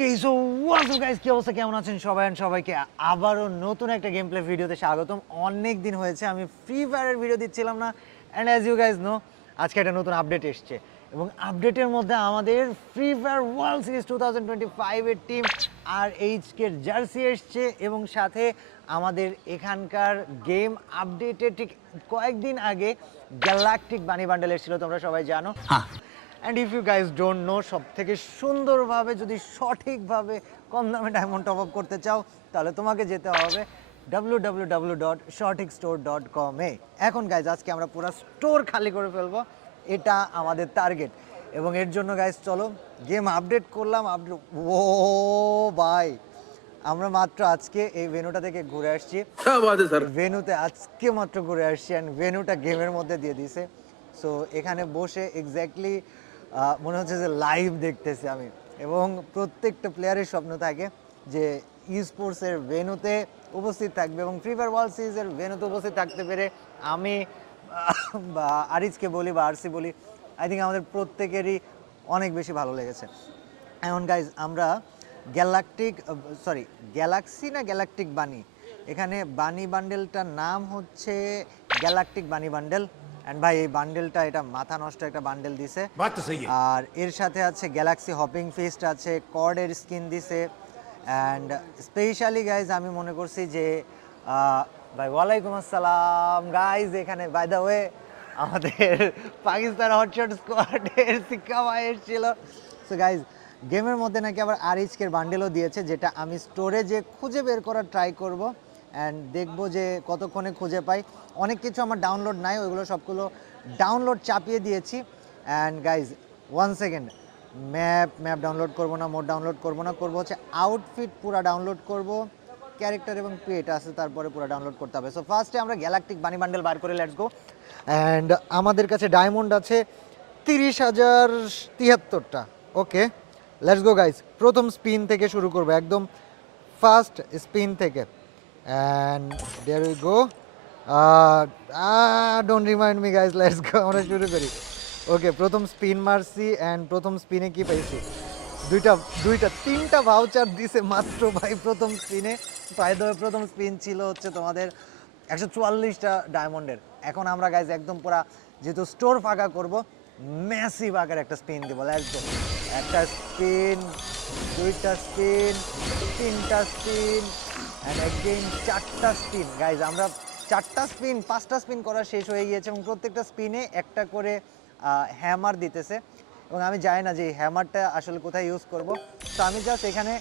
Okay so what's guys কি অবস্থা? কেমন আছেন সবাই? সবাইকে আবারও নতুন একটা গেম প্লে ভিডিওতে স্বাগতম। অনেক দিন হয়েছে, আমি ফ্রি ফায়ারের ভিডিও দিচ্ছিলাম না। And as you guys know আজকে একটা নতুন আপডেট এসছে। এবং আপডেটের মধ্যে আমাদের free fire world series two thousand twenty ফাইভের টিম আর এইচকের জার্সি এসছে। এবং সাথে আমাদের এখানকার গেম আপডেটের ঠিক কয়েকদিন আগে গ্যালাকটিক বানি বান্ডেল এসেছিল, তোমরা সবাই জানো। And if you guys don't know সব থেকে সুন্দরভাবে যদি সঠিকভাবে কম দামে ডায়মন্ড টপ আপ করতে চাও তাহলে তোমাকে যেতে হবে W W W dot Sothik store dot কমে এখন গাইজ আজকে আমরা পুরো স্টোর খালি করে ফেলব। এটা আমাদের টার্গেট এবং এর জন্য গাইজ চলো গেম আপডেট করলাম আপডেট ও বাই আমরা মাত্র আজকে এই ভেনুটা থেকে ঘুরে আসছি। ভেনুতে আজকে মাত্র ঘুরে আসছি অ্যান্ড ভেনুটা গেমের মধ্যে দিয়ে দিছে সো এখানে বসে এক্স্যাক্টলি মনে হচ্ছে যে লাইভ দেখতেছি আমি। এবং প্রত্যেকটা প্লেয়ারের স্বপ্ন থাকে যে ই স্পোর্টসের ভেনুতে উপস্থিত থাকবে এবং ফ্রি ফায়ার ওয়ার্ল্ড সিরিজের ভেনুতে উপস্থিত থাকতে পেরে আমি বা আরিজকে বলি বা আরসি বলি আই থিঙ্ক আমাদের প্রত্যেকেরই অনেক বেশি ভালো লেগেছে। এখন গাইজ আমরা গ্যালাকটিক সরি গ্যালাক্সি না গ্যালাকটিক বানি এখানে বানি বান্ডেলটার নাম হচ্ছে গ্যালাকটিক বানি বান্ডেল এন্ড ভাই এই বান্ডেলটা এটা মাথা নষ্ট একটা বান্ডেল দিছে। আর এর সাথে আছে গ্যালাক্সি হপিং ফিস্ট আছে কর্ডের স্কিন দিছে। অ্যান্ড স্পেশালি গাইজ আমি মনে করছি যে ভাই ওয়ালাইকুম আসসালাম। গাইজ এখানে বাই দ্য ওয়ে আমাদের পাকিস্তান হটশট স্কোয়াডের শিক্ষা ভাই এসেছিল। সো গাইজ গেমের মধ্যে নাকি আবার আর বান্ডেলও দিয়েছে যেটা আমি স্টোরেজে খুঁজে বের করার ট্রাই করব। অ্যান্ড দেখব যে কতক্ষণে খুঁজে পাই। অনেক কিছু আমার ডাউনলোড নাই, ওইগুলো সবগুলো ডাউনলোড চাপিয়ে দিয়েছি। And guys one second map map download করব না মোট ডাউনলোড করব না, করব হচ্ছে আউটফিট পুরা ডাউনলোড করব। ক্যারেক্টার এবং পেট আছে, তারপরে পুরো ডাউনলোড করতে হবে। সো ফার্স্টে আমরা গ্যালাকটিক বানি বান্ডেল বার করে লেটস গো অ্যান্ড আমাদের কাছে ডায়মন্ড আছে তিরিশ হাজার তিয়াত্তরটা। ওকে লেটস গো গাইজ প্রথম স্পিন থেকে শুরু করব, একদম ফার্স্ট স্পিন থেকে। And there we go don't remind me guys let's go আমরা শুরু করি। ওকে প্রথম স্পিন মারছি অ্যান্ড প্রথম স্পিনে কি পাইছি? দুইটা দুইটা, তিনটা ভাউচার দিছে মাত্র ভাই প্রথম স্পিনে পাই দেওয়া প্রথম স্পিন ছিল হচ্ছে তোমাদের একশো চুয়াল্লিশটা ডায়মন্ডের এখন আমরা গাইজ একদম পুরা যেহেতু স্টোর ফাঁকা করব ম্যাসিভ আকার একটা স্পিন দেবো, একদম। একটা স্পিন দুইটা স্পিন তিনটা স্পিন অ্যান্ড একদিন চারটা স্পিন গাইজ আমরা চারটা স্পিন পাঁচটা স্পিন করা শেষ হয়ে গিয়েছে এবং প্রত্যেকটা স্পিনে একটা করে হ্যামার দিতেছে। এবং আমি জানি না যে এই হ্যামারটা আসলে কোথায় ইউজ করব। তো আমি জাস্ট এখানে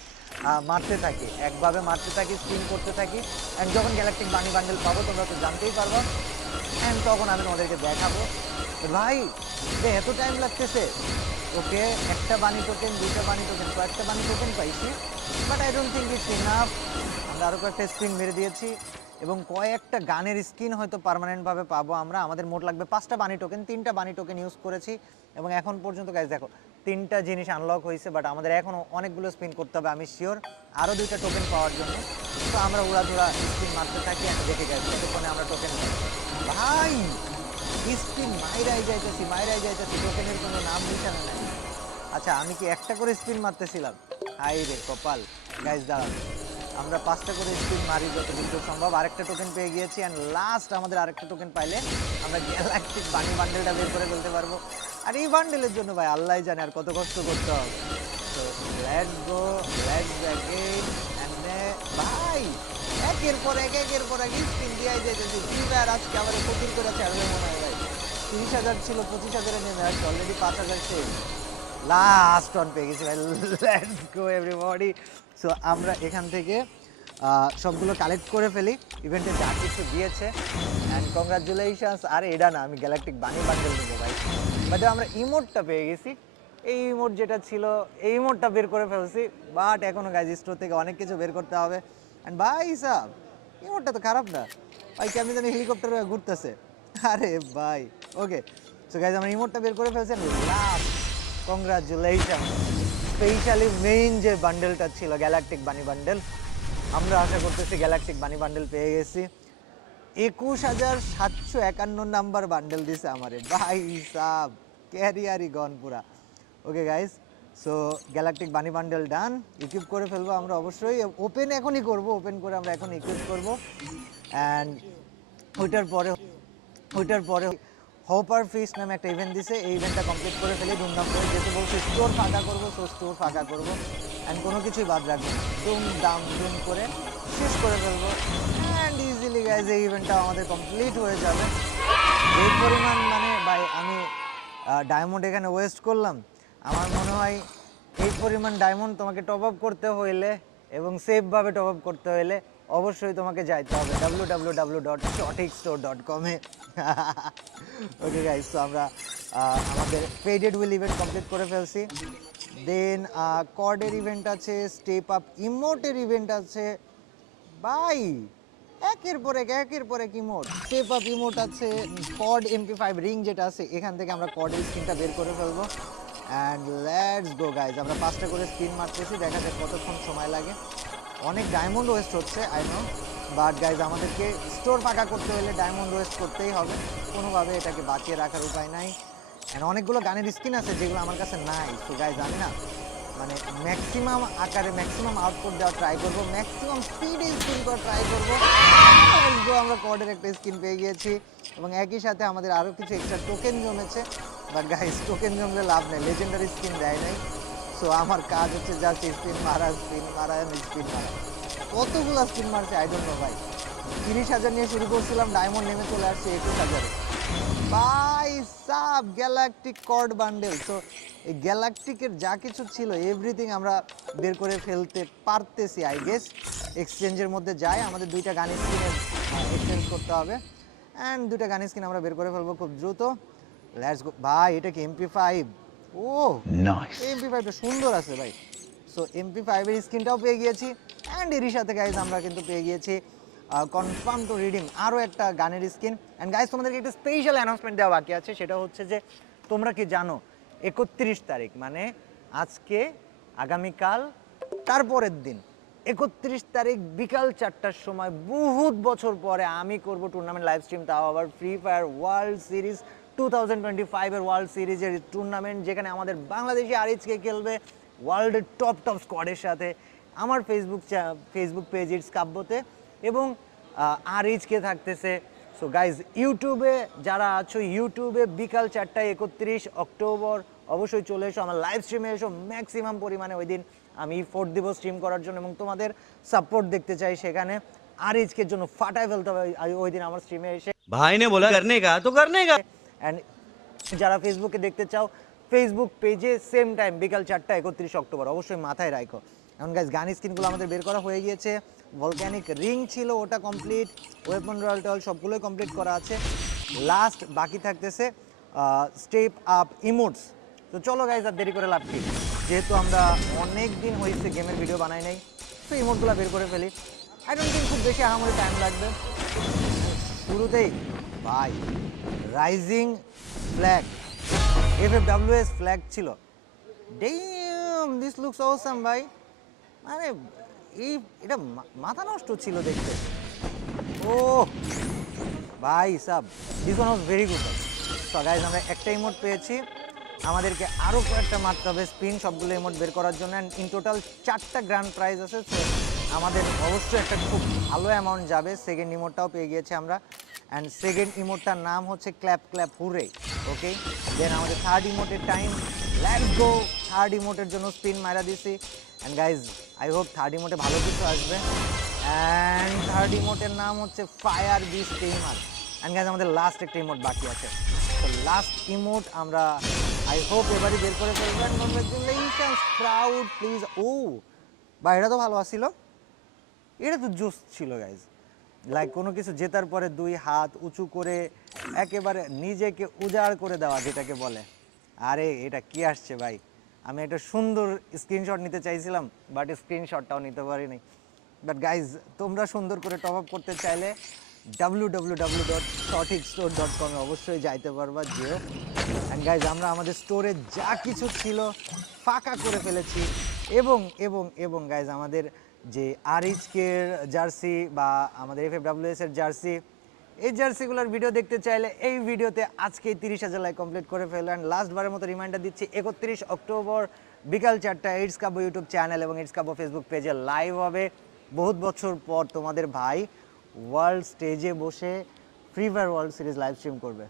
মারতে থাকি। একভাবে মারতে থাকি স্পিন করতে থাকি। অ্যান্ড যখন গ্যালাকটিক বানি বান্ডেল পাবো, তোমরা তো জানতেই পারব। অ্যান্ড তখন আমি তোমাদেরকে দেখাবো। ভাই এত টাইম লাগতেছে? ওকে একটা বানি টোকেন দুইটা বানি টোকেন কয়েকটা বানি টোকেন পাইছি but I don't think it's enough আমরা আরও কয়েকটা স্ক্রিন মেরে দিয়েছি, এবং কয়েকটা গানের স্কিন হয়তো পার্মানেন্টভাবে পাবো আমরা। আমাদের মোট লাগবে পাঁচটা বানি টোকেন তিনটা বানি টোকেন ইউজ করেছি, এবং এখন পর্যন্ত গাইজ দেখো, তিনটা জিনিস আনলক হয়েছে বাট আমাদের এখনও অনেকগুলো স্পিন করতে হবে, আমি শিওর আরও দুইটা টোকেন পাওয়ার জন্য। তো আমরা উড়াধুরা স্পিন মারতে থাকি আমি দেখে যাই ততক্ষণে আমরা টোকেন ভাই! স্পিন মাইরাই যাইতেছি মাইরাই যাইতেছি টোকেনের কোনো নাম নিশানা নাই। আচ্ছা আমি কি একটা করে স্পিন মারতেছিলাম? হাই রে কপাল। গাইজ দাঁড়ান। আমরা পাঁচটা করে স্পিন মারি যত দূর সম্ভব। আরেকটা টোকেন পেয়ে গিয়েছি অ্যান্ড লাস্ট আমাদের আরেকটা টোকেন পাইলে আমরা গ্যালাকটিক বানি বান্ডেলটা বের করে ফেলতে পারব। আর এই বান্ডেলের জন্য ভাই, আল্লাহ জানে আর কত কষ্ট করতে হবে। তো গো ভাই! একের পর এক, একের পর এক স্পিন দিয়ে যাইতেছি ফ্রি ফায়ার আজকে আমার প্রচুর করে ছাড়বে মনে হয়। ভাই তিরিশ হাজার ছিল, পঁচিশ হাজারে নেমে আসছে অলরেডি পাঁচ হাজার শেষ। লাস্ট অন পেয়ে গেছি ভাই। লেটস গো এভরিবডি সো আমরা এখান থেকে সবগুলো কালেক্ট করে ফেলি। ইভেন্টে যা কিছু দিয়েছে। অ্যান্ড কংগ্রাচুলেশনস আর, এটা না, আমি গ্যালাকটিক বানি বান্ডেল নেব ভাই। বাট আমরা ইমোটটা পেয়ে গেছি। এই ইমোট যেটা ছিল, এই ইমোটটা বের করে ফেলছি। বাট এখনও গাইজ স্টোর থেকে অনেক কিছু বের করতে হবে। অ্যান্ড ভাই সাহ ইমোটটা তো খারাপ না? ভাই, কেমনি জানি হেলিকপ্টার ঘুরতেছে। আরে ভাই ওকে সো গাইজ আমরা ইমোটটা বের করে ফেলছেন? লাস্ট কংগ্রাচুলেশন স্পেশালি মেইন যে বান্ডেলটা ছিল গ্যালাকটিক বানি বান্ডেল আমরা আশা করতেছি গ্যালাকটিক বানি বান্ডেল পেয়ে গেছি। একুশ হাজার সাতশো একান্ন নাম্বার বান্ডেল দিছে আমারে। ভাই সাব ক্যারিয়ারই গন পুরা। Okay guys so galactic bunny bundle done equip করে ফেলব আমরা অবশ্যই। ওপেন এখনই করব। ওপেন করে আমরা এখন ইকুইপ করব। অ্যান্ড ওইটার পরে ওইটার পরে হোপার ফিস নামে একটা ইভেন্ট দিছে। এই ইভেন্টটা কমপ্লিট করে ফেলে। ধুমধাম করে যেহেতু বলছে স্টোর ফাঁকা করব সো স্টোর ফাঁকা করব। অ্যান্ড কোনো কিছুই বাদ রাখব না। দুম দুম করে শেষ করে ফেলব। অ্যান্ড ইজিলি গাইজ এই ইভেন্টটা আমাদের কমপ্লিট হয়ে যাবে। এই পরিমাণ মানে ভাই, আমি ডায়মন্ড এখানে ওয়েস্ট করলাম। আমার মনে হয় এই পরিমাণ ডায়মন্ড তোমাকে টপ আপ করতে হইলে এবং সেফভাবে টপ আপ করতে হইলে অবশ্যই তোমাকে যাইতে হবে W W W dot Sothik store dot কমে ওকে গাইজ তো আমরা আমাদের পেডেড উইল ইভেন্ট কমপ্লিট করে ফেলছি। দেন কর্ডের ইভেন্ট আছে স্টেপ আপ ইমোটের ইভেন্ট আছে। বাই একের পর এক, একের পর এক ইমোট স্টেপ আপ ইমোট আছে কড এমপি ফাইভ রিং যেটা আছে, এখান থেকে আমরা কডের স্ক্রিনটা বের করে ফেলব। অ্যান্ড লেটস গো গাইজ আমরা পাঁচটা করে স্ক্রিন মারতেছি। দেখা যাক কতক্ষণ সময় লাগে। অনেক ডায়মন্ড ওয়েস্ট হচ্ছে আই নো বাট গাইজ আমাদেরকে স্টোর ফাঁকা করতে হলে ডায়মন্ড ওয়েস্ট করতেই হবে। কোনোভাবে এটাকে বাঁচিয়ে রাখার উপায় নাই। অ্যান্ড অনেকগুলো গানের স্কিন আছে যেগুলো আমার কাছে নাই। তো গাইজ আমি না মানে ম্যাক্সিমাম আকারে ম্যাক্সিমাম আউটপুট দেওয়ার ট্রাই করব। ম্যাক্সিমাম স্পিডে স্কিন করা ট্রাই করব। আমরা কর্ডের একটা স্কিন পেয়ে গিয়েছি। এবং একই সাথে আমাদের আরও কিছু এক্সট্রা টোকেন জমেছে। বাট গাইস টোকেন জমলে লাভ নেই লেজেন্ডারি স্কিন দেয় নাই। সো আমার কাজ হচ্ছে জাস্ট স্পিন মারা স্পিন মারা স্পিন মারা কতগুলো স্পিন মারছে আই ডোন্ট নো ভাই। তিরিশ হাজার নিয়ে শুরু করছিলাম ডায়মন্ড নেমে চলে আসছে একুশ হাজারে। By sub galactic cord bundle তো এই গ্যালাকটিকের যা কিছু ছিল এভরিথিং আমরা বের করে ফেলতে পারতেছি আই গেস এক্সচেঞ্জের মধ্যে যায় আমাদের দুইটা গান স্কিনের এক্সচেঞ্জ করতে হবে। অ্যান্ড দুইটা গান স্কিন আমরা বের করে ফেলব খুব দ্রুত। লেটস গো ভাই এটা কি এমপি ফাইভ ও এমপি ফাইভটা সুন্দর আছে ভাই। সো এমপি ফাইভের স্ক্রিনটাও পেয়ে গিয়েছি। অ্যান্ড এরই সাথে গাইজ আমরা কিন্তু পেয়ে গিয়েছি কনফার্ম টু রিডিম আরও একটা গানের স্কিন অ্যান্ড গাইজ তোমাদেরকে একটা স্পেশাল অ্যানাউন্সমেন্ট দেওয়া বাকি আছে। সেটা হচ্ছে যে তোমরা কি জানো একত্রিশ তারিখ মানে আজকে আগামীকাল তারপরের দিন একত্রিশ তারিখ বিকাল চারটার সময় বহুত বছর পরে আমি করব টুর্নামেন্ট লাইভ স্ট্রিম তাও আবার free fire world series two thousand twenty ফাইভের ওয়ার্ল্ড সিরিজের টুর্নামেন্ট যেখানে আমাদের বাংলাদেশি আরিজকে খেলবে ওয়ার্ল্ডের টপ টপ স্কোয়াডের সাথে আমার ফেসবুক ফেসবুক পেজ ইটস কাব্যতে এবং আরিজকে থাকতেছে। সো গাইজ ইউটিউবে যারা আছো ইউটিউবে বিকাল চারটায় একত্রিশ অক্টোবর অবশ্যই চলে এসো, আমার লাইভ স্ট্রিমে এসো ম্যাক্সিমাম পরিমাণে ওই দিন আমি ফোর্থ দিব স্ট্রিম করার জন্য এবং তোমাদের সাপোর্ট দেখতে চাই সেখানে। আরিজকের জন্য ফাটায় ফেলতে হবে, ওই দিন আমার স্ট্রিমে এসে। ভাই নে বলা করনে কা তো করনে কা অ্যান্ড যারা ফেসবুকে দেখতে চাও ফেসবুক পেজে সেম টাইম বিকাল চারটা একত্রিশ অক্টোবর, অবশ্যই মাথায় রাখো এখন গাইজ গান স্কিনগুলো আমাদের বের করা হয়ে গিয়েছে। ভলক্যানিক রিং ছিল, ওটা কমপ্লিট ওয়েপন রয়্যাল টল সবগুলোই কমপ্লিট করা আছে। লাস্ট বাকি থাকতেছে স্টেপ আপ ইমোটস তো চলো গাইজ আর দেরি করে লাভ কি? যেহেতু আমরা অনেক দিন হয়েছে গেমের ভিডিও বানাই নাই, তো ইমোটগুলো বের করে ফেলি। আই ডোন্ট থিঙ্ক খুব বেশি আহামরি টাইম লাগবে। শুরুতেই ভাই rising flag F F W S flag ছিল। ডেম দিস লুকস অসাম ভাই। মানে এই, এটা মাথা নষ্ট ছিল দেখতে। ও ভাই sub this one was very good so guys আমরা একটা ইমোট পেয়েছি। আমাদেরকে আরও কয়েকটা মারতে হবে স্পিন সবগুলো ইমোট বের করার জন্য। অ্যান্ড ইন টোটাল চারটা গ্র্যান্ড প্রাইজ আছে। আমাদের অবশ্যই একটা খুব ভালো অ্যামাউন্ট যাবে। সেকেন্ড ইমোটটাও পেয়ে গিয়েছি আমরা। অ্যান্ড সেকেন্ড ইমোটটার নাম হচ্ছে ক্ল্যাপ ক্ল্যাপ হুরে ওকে দেন আমাদের থার্ড ইমোটের টাইম লেটস গো থার্ড ইমোটের জন্য স্পিন মারা দিছি। And guys I hope third ইমোটে ভালো কিছু আসবে। অ্যান্ড থার্ড ইমোটের নাম হচ্ছে fire beast tamer and guys আমাদের লাস্ট একটা ইমোট বাকি আছে। তো লাস্ট ইমোট আমরা আই হোপ এবারই বের করে প্রাউড প্লিজ ও, বা এটা তো ভালো আসছিল এটা তো জোস ছিল গাইজ লাইক কোনো কিছু জেতার পরে দুই হাত উঁচু করে একেবারে নিজেকে উজাড় করে দেওয়া যেটাকে বলে। আরে, এটা কি আসছে ভাই? আমি একটা সুন্দর স্ক্রিনশট নিতে চাইছিলাম বাট স্ক্রিনশটটাও নিতে পারিনি। বাট গাইজ তোমরা সুন্দর করে টপ আপ করতে চাইলে W W W dot Sothik store dot কমে অবশ্যই যাইতে পারবা, যেও। অ্যান্ড গাইজ আমরা আমাদের স্টোরে যা কিছু ছিল ফাঁকা করে ফেলেছি। এবং এবং এবং গাইজ আমাদের যে আরিজকের জার্সি বা আমাদের এফ এর জার্সি, এই জার্সিগুলোর ভিডিও দেখতে চাইলে এই ভিডিওতে আজকে তিরিশ হাজার লাইক কমপ্লিট করে ফেলো অ্যান্ড লাস্ট বারের মতো রিমাইন্ডার দিচ্ছি, একত্রিশ অক্টোবর বিকাল চারটা এইটস কাব্য ইউটিউব চ্যানেল এবং এইটস কাব্য ফেসবুক পেজে লাইভ হবে। বহুত বছর পর তোমাদের ভাই ওয়ার্ল্ড স্টেজে বসে free fire world series live stream করবে।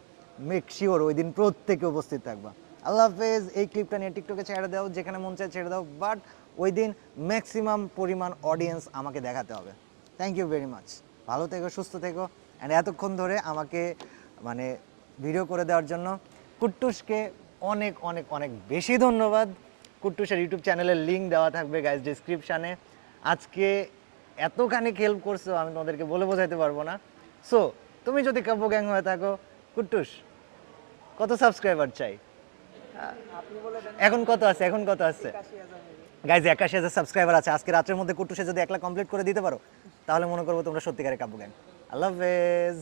মেক শিওর ওই দিন প্রত্যেকে উপস্থিত থাকবা। আল্লাহ হাফেজ, এই ক্লিপটা নিয়ে টিকটকে ছেড়ে দাও, যেখানে মন চায় ছেড়ে দাও বাট ওই দিন ম্যাক্সিমাম পরিমাণ অডিয়েন্স আমাকে দেখাতে হবে। থ্যাংক ইউ ভেরি মাচ ভালো থেকো, সুস্থ থেকো অ্যান্ড এতক্ষণ ধরে আমাকে মানে ভিডিও করে দেওয়ার জন্য কুট্টুসকে অনেক অনেক অনেক বেশি ধন্যবাদ। কুট্টুসের ইউটিউব চ্যানেলের লিঙ্ক দেওয়া থাকবে গাইজ ডিসক্রিপশানে আজকে এতখানি হেল্প করছ, আমি তোমাদেরকে বলে বোঝাইতে পারব না। সো তুমি যদি কাব্য গ্যাং হয়ে থাকো, কুট্টুস, কত সাবস্ক্রাইবার চাই? এখন কত আছে? এখন কত আছে? গাইজ একাশি হাজার সাবস্ক্রাইবার আছে। আজকে রাতের মধ্যে কুটুসে যদি একলা কমপ্লিট করে দিতে পারো, তাহলে মনে করব তোমরা সত্যিকারের কাব্য গ্যাং আল্লাহ হাফেজ